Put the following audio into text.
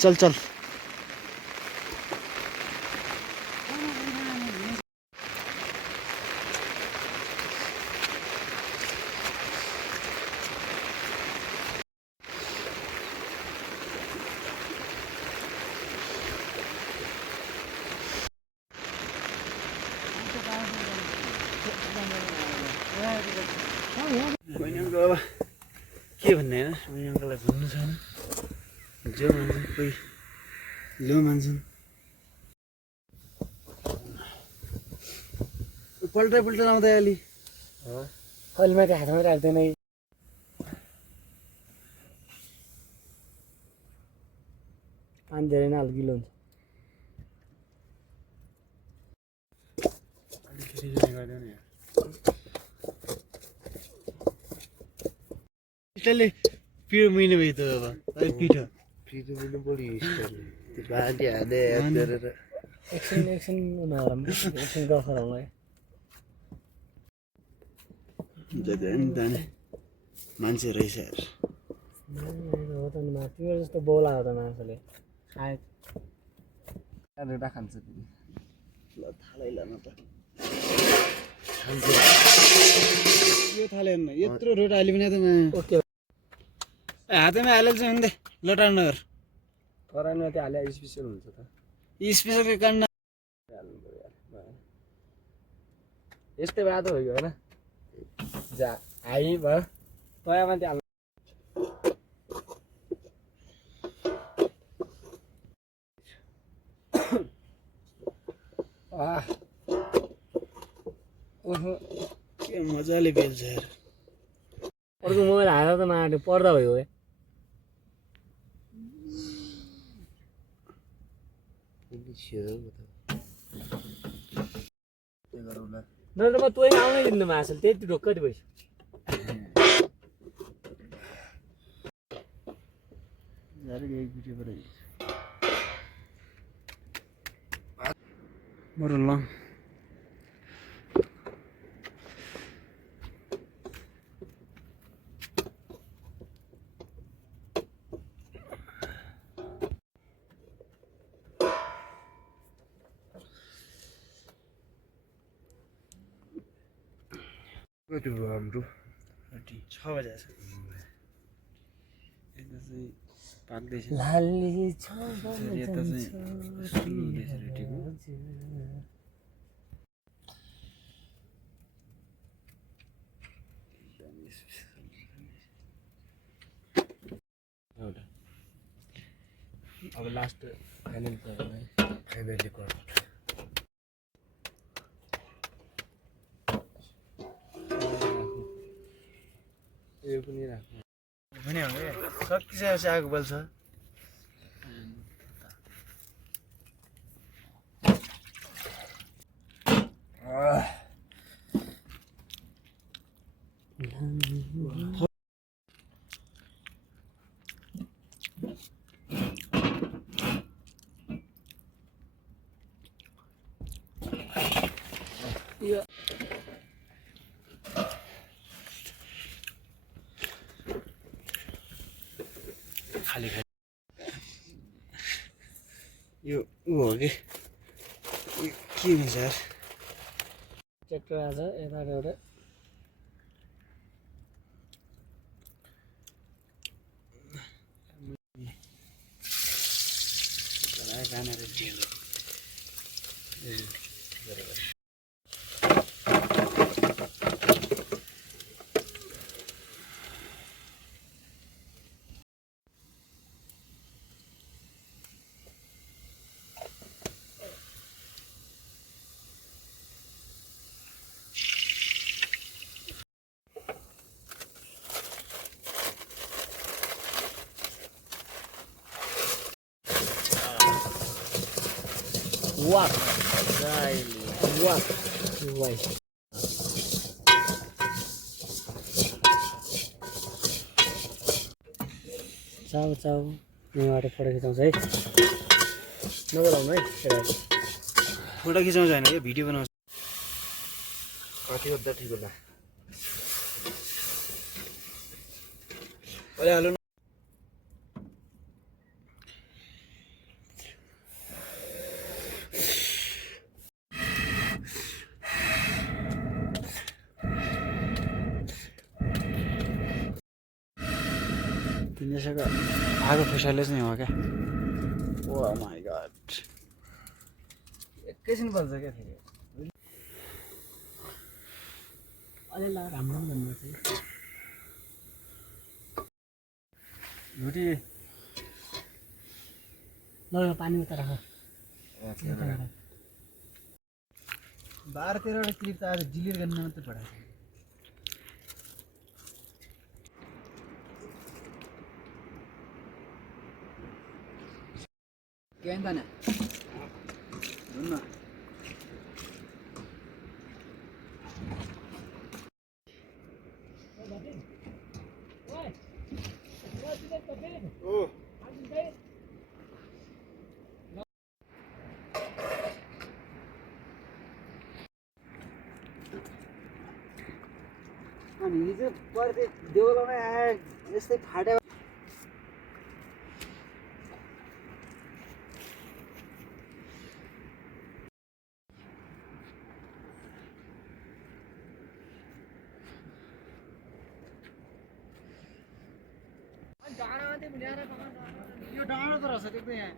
चल चल अब के भन्ने होइन मैले अङ्कललाई भन्नु छैन जो मान्छन् कोही लो मान्छन् पल्टाइ आउँदै अलि अहिले माथि हातमा राख्दैन पानी धेरै नै हल्किलो हुन्छ स्टाइलले पिरो मिल्ने भयो त अब अलिक पिठो पिरो मिल्नु बढी स्टाइलले त्यो बाँधी हाने याद गरेर एकछिन नराम्रो एकछिन गफराउँ है जाने मान्छे रहेछ यार हो त नि तिम्रो जस्तो बोला हो त मान्छेले खाए खान्छ तिमी ल थालै ल न त यो थाले न यत्रो रोट हाल्यो भने त ओके हातैमा हालेको चाहिँ हुन्थे लटार नगर करानमा त्यो हाले स्पेसल हुन्छ त स्पेसलको कारण यस्तै बाटो हो होइन जा हाई भयो तयामा त्यो हाल्नु के मजाले बेल्छ यार अर्को मोबाइल हालेर त माटो पर्दा भयो है नत्र म तँ आउनै दिनु माछा त्यति ढोक्क भइसक्यो बरु ल कति भयो हाम्रो 6 बजे छ यता चाहिँ पाक्दैछ लाली छ यता चाहिँ सुरु हुँदैछ रेडीको अब लास्ट फाइनल फाइनली कर यो पनि राख्नु भने हो सकिसकेपछि आगो बल्छ खाली यो ऊ हो कि के हुन्छ यार ट्र्याक्टर आछ यता एउटा What? What? Why? चाउ चाउ यहाँबाट फोटो खिचाउँछ है नबोलाउनु है फोटो खिचाउँछ होइन यो भिडियो बनाउँछ कति गर्दा ठिक होला अहिले हाल्नु दिनेशको आगो फुसाइले चाहिँ हो क्या ओ माई गड एकैछिन बल्छ क्या फेरि अलि राम्रो पनि भन्नुपर्छ है भुटी ल पानी उता राख 12-13 क्लिप त आज डिलिट गर्न मात्रै पठाएको के त न हुन्न अनि हिजो पर्दै देउलामै आए यस्तै फाट्यो यो डाँडो त रहेछ त्यो यहाँ